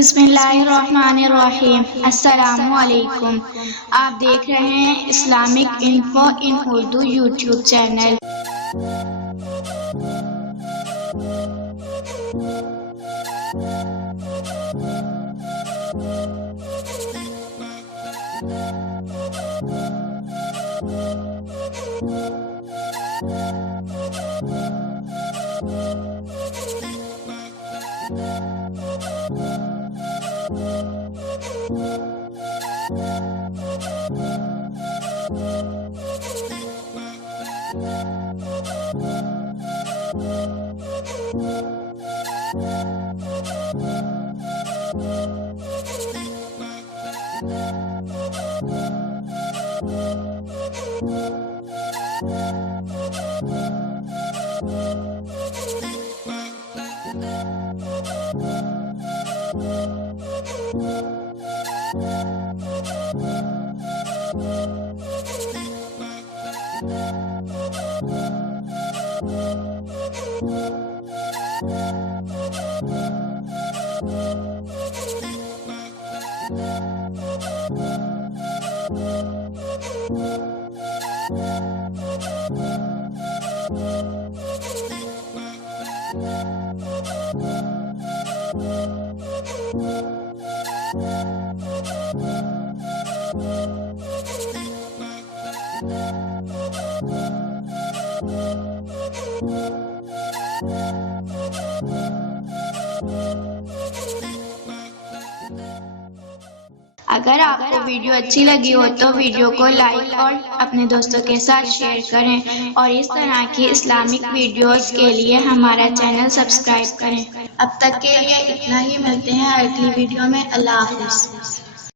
बिस्मिल्लाहिर्रहमानिर्रहीम। अस्सलामुअलैकुम। आप देख रहे हैं इस्लामिक इन्फो इन उर्दू यूट्यूब चैनल। अगर आपको वीडियो अच्छी लगी हो तो वीडियो को लाइक और अपने दोस्तों के साथ शेयर करें और इस तरह की इस्लामिक वीडियोस के लिए हमारा चैनल सब्सक्राइब करें। अब तक के लिए इतना ही, मिलते हैं अगली वीडियो में। अल्लाह हाफिज़।